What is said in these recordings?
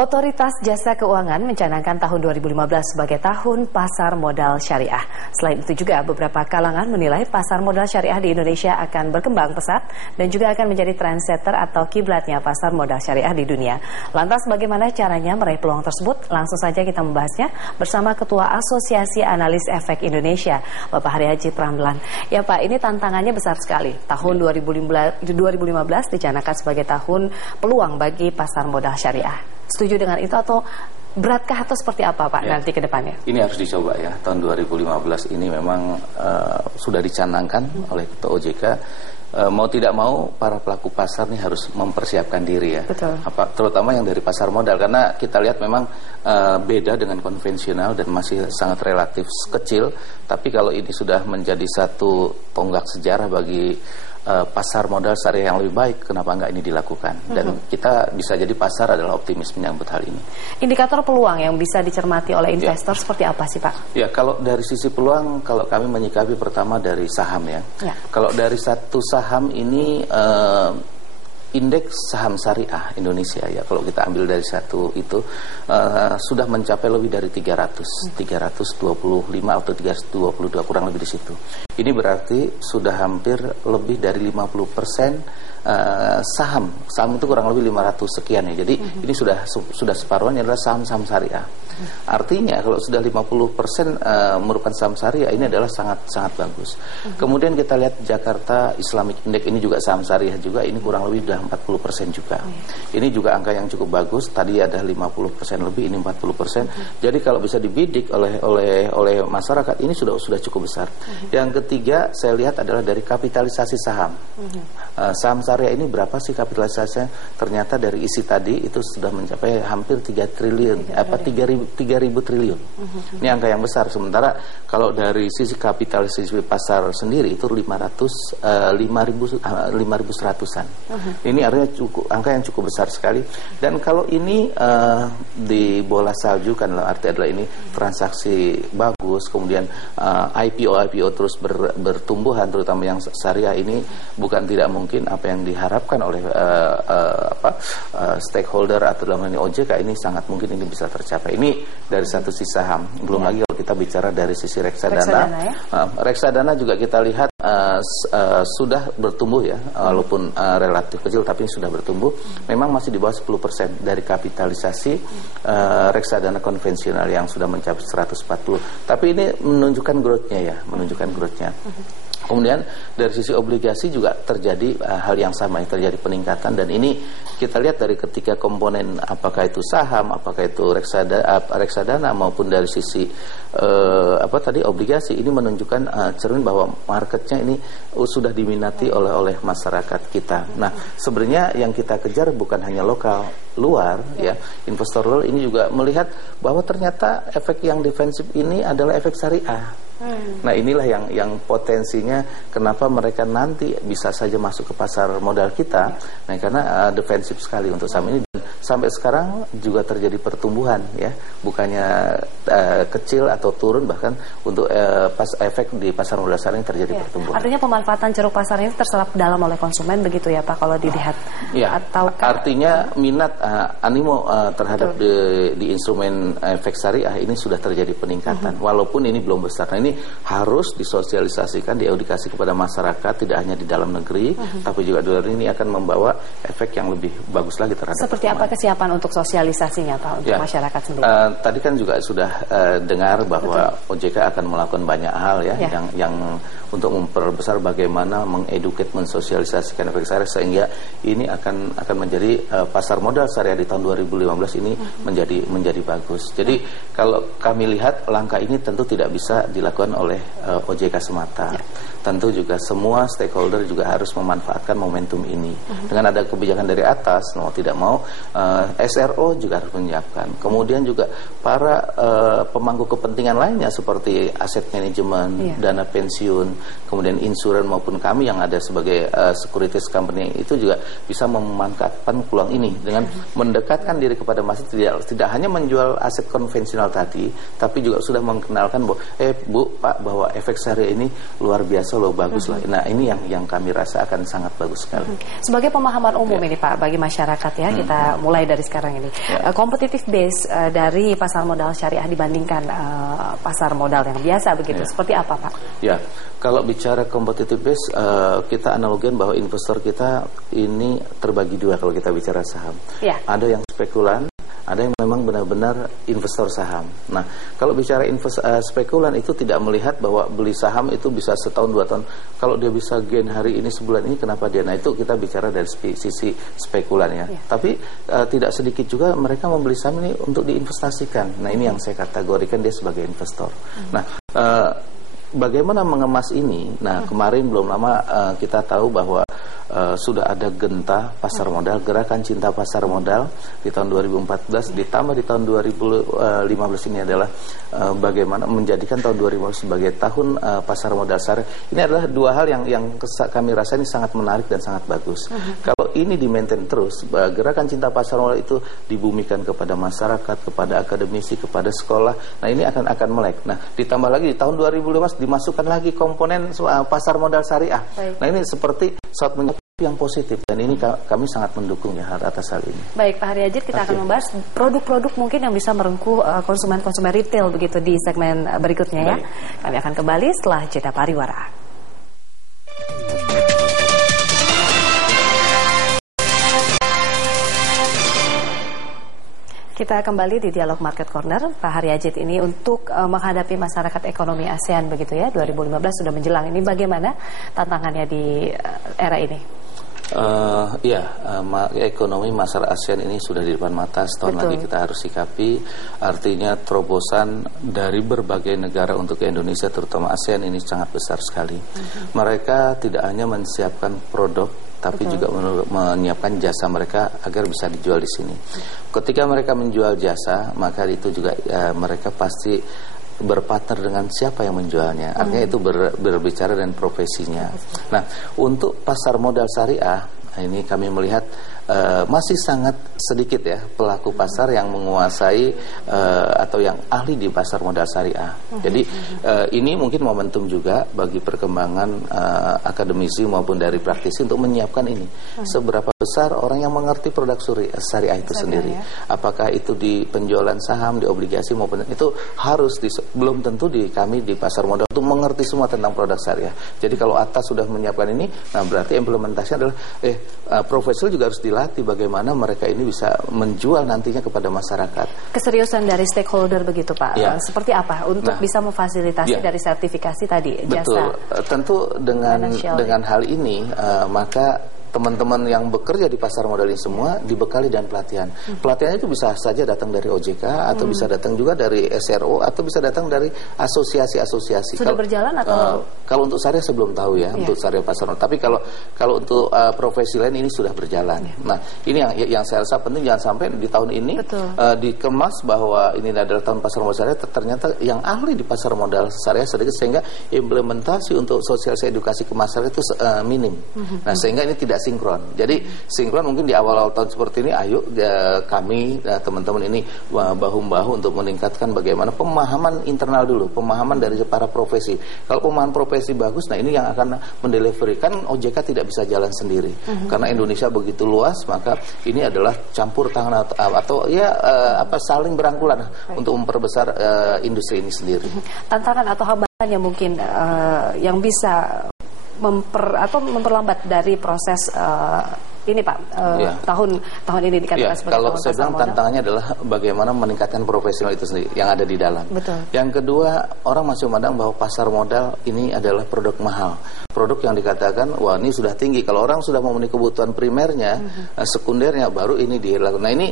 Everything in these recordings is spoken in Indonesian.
Otoritas Jasa Keuangan mencanangkan tahun 2015 sebagai tahun pasar modal syariah. Selain itu juga beberapa kalangan menilai pasar modal syariah di Indonesia akan berkembang pesat dan juga akan menjadi trendsetter atau kiblatnya pasar modal syariah di dunia. Lantas bagaimana caranya meraih peluang tersebut? Langsung saja kita membahasnya bersama Ketua Asosiasi Analis Efek Indonesia, Bapak Haryadji Pramlan. Ya Pak, ini tantangannya besar sekali. Tahun 2015 dicanangkan sebagai tahun peluang bagi pasar modal syariah. Setuju dengan itu atau beratkah atau seperti apa Pak nanti ke depannya? Ini harus dicoba ya. Tahun 2015 ini memang sudah dicanangkan oleh Ketua OJK. Mau tidak mau para pelaku pasar ini harus mempersiapkan diri ya. Betul. Terutama yang dari pasar modal, karena kita lihat memang beda dengan konvensional dan masih sangat relatif kecil. Tapi kalau ini sudah menjadi satu tonggak sejarah bagi pasar modal syariah yang lebih baik, kenapa enggak ini dilakukan? Dan kita bisa jadi pasar adalah optimis menyambut hal ini. Indikator peluang yang bisa dicermati oleh investor seperti apa sih Pak? Ya, kalau dari sisi peluang, kalau kami menyikapi pertama dari saham ya. Kalau dari satu saham ini indeks saham syariah Indonesia ya, kalau kita ambil dari satu itu sudah mencapai lebih dari 325 atau 322 kurang lebih di situ. Ini berarti sudah hampir lebih dari 50% saham itu kurang lebih 500 sekian ya. Jadi ini sudah separuhnya adalah saham-saham syariah. Artinya kalau sudah 50% merupakan saham syariah, ini adalah sangat bagus. Kemudian kita lihat Jakarta Islamic Index, ini juga saham syariah juga, ini kurang lebih sudah 40% juga. Ini juga angka yang cukup bagus. Tadi ada 50% lebih, ini 40%. Jadi kalau bisa dibidik oleh masyarakat, ini sudah cukup besar. Yang ketiga saya lihat adalah dari kapitalisasi saham. Saham syariah ini berapa sih kapitalisasinya? Ternyata dari isi tadi itu sudah mencapai hampir 3 triliun, 3.000 triliun. Ini angka yang besar. Sementara kalau dari sisi kapitalisasi pasar sendiri itu 5.100-an. Ini artinya angka yang cukup besar sekali. Dan kalau ini dibola salju kan arti adalah ini transaksi bagus, kemudian IPO terus bertumbuhan, terutama yang syariah ini bukan tidak mungkin apa yang diharapkan oleh stakeholder atau dalam hal ini OJK, ini sangat mungkin ini bisa tercapai. Ini dari satu sisi saham. Belum lagi kalau kita bicara dari sisi reksadana. Reksadana juga kita lihat sudah bertumbuh ya, walaupun relatif kecil tapi sudah bertumbuh. Memang masih di bawah 10% dari kapitalisasi reksadana konvensional yang sudah mencapai 140. Tapi ini menunjukkan growth-nya ya, Kemudian dari sisi obligasi juga terjadi hal yang sama, terjadi peningkatan, dan ini kita lihat dari ketika komponen apakah itu saham, apakah itu reksadana maupun dari sisi obligasi, ini menunjukkan cermin bahwa marketnya ini sudah diminati oleh masyarakat kita. Nah, sebenarnya yang kita kejar bukan hanya lokal, luar ya. Investor luar ini juga melihat bahwa ternyata efek yang defensif ini adalah efek syariah. Nah, inilah yang potensinya kenapa mereka nanti bisa saja masuk ke pasar modal kita. Nah, karena defensif sekali untuk saham ini, dan sampai sekarang juga terjadi pertumbuhan ya, bukannya kecil atau turun, bahkan untuk efek di pasar modal syariah ini terjadi pertumbuhan. Artinya pemanfaatan ceruk pasar ini terserap dalam oleh konsumen begitu ya Pak, kalau dilihat. Ya, artinya minat animo terhadap di instrumen efek syariah ini sudah terjadi peningkatan, walaupun ini belum besar. Nah, ini harus disosialisasikan, diedukasi kepada masyarakat, tidak hanya di dalam negeri, tapi juga di luar. Ini akan membawa efek yang lebih bagus lagi terhadap. Seperti apa kesiapan untuk sosialisasinya Pak, untuk masyarakat sendiri? Tadi kan juga sudah dengar bahwa OJK akan melakukan banyak hal ya, yang untuk memperbesar bagaimana mengeduket, mensosialisasikan efek syariah, sehingga ini akan menjadi pasar modal syariah di tahun 2015 ini menjadi bagus. Jadi kalau kami lihat langkah ini tentu tidak bisa dilakukan oleh OJK semata. Tentu juga semua stakeholder juga harus memanfaatkan momentum ini. Dengan ada kebijakan dari atas, mau tidak mau SRO juga harus menyiapkan. Kemudian juga para pemangku kepentingan lainnya seperti aset manajemen, dana pensiun, kemudian insuran maupun kami yang ada sebagai securities company itu juga bisa memanfaatkan peluang ini dengan mendekatkan diri kepada masyarakat, tidak hanya menjual aset konvensional tadi, tapi juga sudah mengenalkan bahwa Bu, Pak, bahwa efek syariah ini luar biasa loh, bagus lah. Nah, ini yang kami rasa akan sangat bagus sekali. Sebagai pemahaman umum ini Pak bagi masyarakat ya, kita mulai dari sekarang ini. Competitive base dari pasar modal syariah dibandingkan pasar modal yang biasa begitu, seperti apa Pak? Ya, kalau bicara competitive base, kita analogikan bahwa investor kita ini terbagi dua kalau kita bicara saham. Ada yang spekulan, ada yang memang benar-benar investor saham. Nah, kalau bicara spekulan itu tidak melihat bahwa beli saham itu bisa setahun 2 tahun. Kalau dia bisa gain hari ini sebulan ini, kenapa dia? Nah, itu kita bicara dari sisi spekulan ya. Tapi tidak sedikit juga mereka membeli saham ini untuk diinvestasikan. Nah, ini yang saya kategorikan dia sebagai investor. Nah, bagaimana mengemas ini? Nah, kemarin belum lama kita tahu bahwa sudah ada Genta Pasar Modal, Gerakan Cinta Pasar Modal di tahun 2014, ditambah di tahun 2015 ini adalah bagaimana menjadikan tahun 2015 sebagai tahun pasar modal syariah. Ini adalah dua hal yang kami rasa ini sangat menarik dan sangat bagus. Kalau ini di-maintain terus, Gerakan Cinta Pasar Modal itu dibumikan kepada masyarakat, kepada akademisi, kepada sekolah. Nah, ini akan melek. Nah, ditambah lagi di tahun 2015 dimasukkan lagi komponen pasar modal syariah. Nah, ini seperti saat yang positif, dan ini kami sangat mendukung ya atas hal ini. Baik Pak Haryadjid, kita akan membahas produk-produk mungkin yang bisa merengkuh konsumen-konsumen retail begitu di segmen berikutnya ya. Kami akan kembali setelah jeda pariwara. Kita kembali di Dialog Market Corner. Pak Haryadjid, ini untuk menghadapi masyarakat ekonomi ASEAN begitu ya, 2015 sudah menjelang. Ini bagaimana tantangannya di era ini? Ekonomi masyarakat ASEAN ini sudah di depan mata, setahun lagi kita harus sikapi. Artinya terobosan dari berbagai negara untuk ke Indonesia, terutama ASEAN ini sangat besar sekali. Mereka tidak hanya menyiapkan produk, tapi juga menyiapkan jasa mereka agar bisa dijual di sini. Ketika mereka menjual jasa, maka itu juga mereka pasti berpartner dengan siapa yang menjualnya. Artinya itu berbicara dengan profesinya. Nah, untuk pasar modal syariah, ini kami melihat masih sangat sedikit ya pelaku pasar yang menguasai atau yang ahli di pasar modal syariah. Jadi ini mungkin momentum juga bagi perkembangan akademisi maupun dari praktisi untuk menyiapkan ini. Seberapa besar orang yang mengerti produk syariah itu sendiri. Apakah itu di penjualan saham, di obligasi maupun itu harus belum tentu di kami di pasar modal untuk mengerti semua tentang produk syariah. Jadi kalau atas sudah menyiapkan ini, nah berarti implementasinya adalah profesional juga harus dilatih bagaimana mereka ini bisa menjual nantinya kepada masyarakat. Keseriusan dari stakeholder begitu Pak, seperti apa untuk bisa memfasilitasi dari sertifikasi tadi jasa? Betul, tentu dengan hal ini maka teman-teman yang bekerja di pasar modal ini semua dibekali dan pelatihan. Pelatihannya itu bisa saja datang dari OJK atau bisa datang juga dari SRO atau bisa datang dari asosiasi-asosiasi. Sudah berjalan atau? Kalau untuk syariah saya belum tahu ya, untuk syariah pasar modal. Tapi kalau untuk profesi lain ini sudah berjalan. Nah, ini yang saya rasa penting, jangan sampai di tahun ini dikemas bahwa ini adalah tahun pasar modal syariah, ternyata yang ahli di pasar modal syariah sedikit sehingga implementasi untuk sosialisasi edukasi ke masyarakat itu minim. Nah, sehingga ini tidak sinkron. Jadi sinkron mungkin di awal-awal tahun seperti ini, ayo kami teman-teman ini bahu-bahu untuk meningkatkan bagaimana pemahaman internal dulu, pemahaman dari para profesi. Kalau pemahaman profesi bagus, nah ini yang akan mendelivery. Kan OJK tidak bisa jalan sendiri. Karena Indonesia begitu luas, maka ini adalah campur tangan atau saling berangkulan untuk memperbesar industri ini sendiri. Tantangan atau hambatan yang mungkin yang bisa memperlambat dari proses ini Pak, tahun ini dikatakan sebagai kalau saya bilang tantangannya adalah bagaimana meningkatkan profesional itu sendiri yang ada di dalam. Yang kedua, orang masih memandang bahwa pasar modal ini adalah produk mahal. Produk yang dikatakan, wah ini sudah tinggi. Kalau orang sudah memenuhi kebutuhan primernya, sekundernya baru ini dilakukan. Nah ini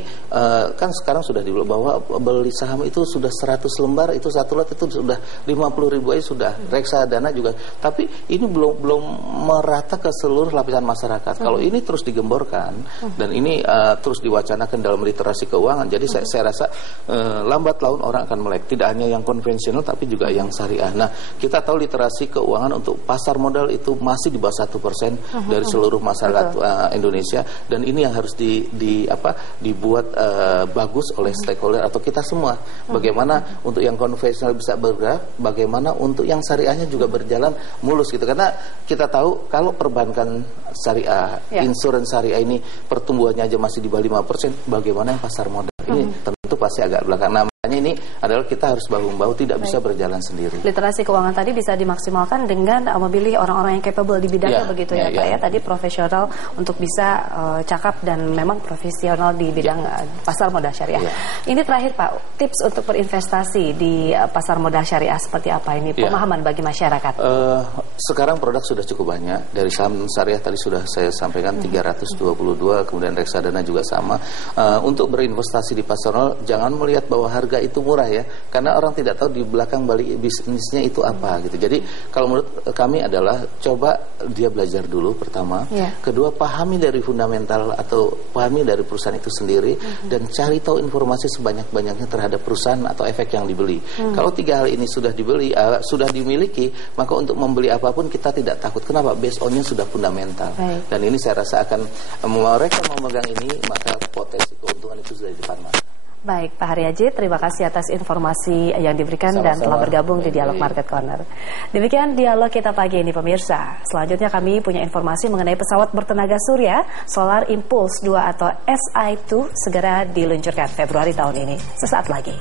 kan sekarang sudah dibilang bahwa beli saham itu sudah 100 lembar, itu satu lot itu sudah 50.000 aja sudah. Reksadana juga. Tapi ini belum merata ke seluruh lapisan masyarakat. Kalau ini terus digemborkan dan ini terus diwacanakan dalam literasi keuangan. Jadi saya rasa lambat laun orang akan melek. Tidak hanya yang konvensional tapi juga yang syariah. Nah, kita tahu literasi keuangan untuk pasar modal itu masih di bawah 1% dari seluruh masyarakat Indonesia, dan ini yang harus dibuat bagus oleh stakeholder atau kita semua. Bagaimana untuk yang konvensional bisa bergerak, bagaimana untuk yang syariahnya juga berjalan mulus gitu. Karena kita tahu kalau perbankan syariah, insurans syariah ini pertumbuhannya aja masih di bawah 5%, bagaimana yang pasar modal ini tentu pasti agak belakang. Nah, makanya ini adalah kita harus bahu-membahu, tidak bisa berjalan sendiri. Literasi keuangan tadi bisa dimaksimalkan dengan memilih orang-orang yang capable di bidangnya begitu ya Pak ya. Tadi profesional untuk bisa cakap dan memang profesional di bidang pasar modal syariah. Ini terakhir Pak, tips untuk berinvestasi di pasar modal syariah seperti apa ini? Pemahaman bagi masyarakat. Sekarang produk sudah cukup banyak. Dari saham syariah tadi sudah saya sampaikan 322, kemudian reksadana juga sama. Untuk berinvestasi di pasar modal, jangan melihat bahwa harga itu murah ya, karena orang tidak tahu di belakang balik bisnisnya itu apa gitu. Jadi kalau menurut kami adalah coba dia belajar dulu pertama, kedua pahami dari fundamental atau pahami dari perusahaan itu sendiri, dan cari tahu informasi sebanyak-banyaknya terhadap perusahaan atau efek yang dibeli. Kalau 3 hal ini sudah dibeli, sudah dimiliki, maka untuk membeli apapun kita tidak takut. Kenapa? Based on-nya sudah fundamental. Dan ini saya rasa akan mereka memegang ini, maka potensi keuntungan itu sudah di depan mata. Baik, Pak Haryadji, terima kasih atas informasi yang diberikan dan telah bergabung di Dialog Market Corner. Demikian dialog kita pagi ini pemirsa. Selanjutnya kami punya informasi mengenai pesawat bertenaga surya Solar Impulse 2 atau SI2 segera diluncurkan Februari tahun ini. Sesaat lagi.